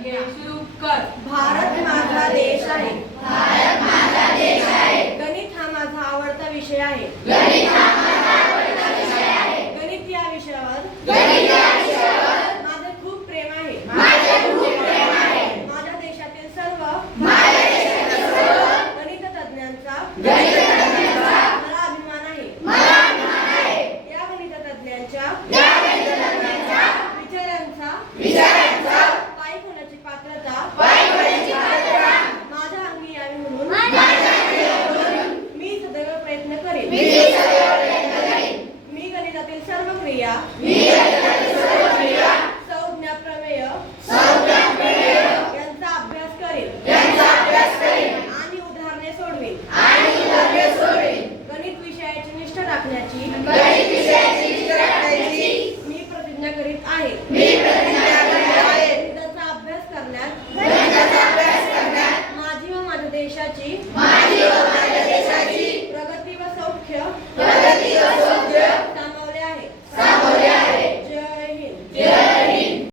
सुरू कर. भारत माझा देश आहे. भारत माझा देश आहे. गणित हा माझा आवडता विषय आहे. गणित हा माझा आवडता विषय आहे. गणित या विषयावर माझे खूप प्रेम आहे. माझे खूप प्रेम आहे. माझ्या देशातील सर्व माझ्या देशातील सर्व गणित तज्ञांचा गणितज्ञांचा मला अभिमान आहे. मला अभिमान आहे. या गणित तज्ञांच्या या गणितज्ञांचा विचारांचा पायी होण्याची पात्रता होण्याची पात्रता माझ्या अंगी यावी म्हणून मी सदैव प्रयत्न करेन. मी गणितातील सर्व क्रिया संज्ञा प्रमेय यांचा अभ्यास करेन आणि उदाहरणे सोडवेन. गणित विषयाची निष्ठा राखण्याची मी प्रतिज्ञा करीत आहे. गणिताचा अभ्यास करण्यात माझी व माझ्या देशाची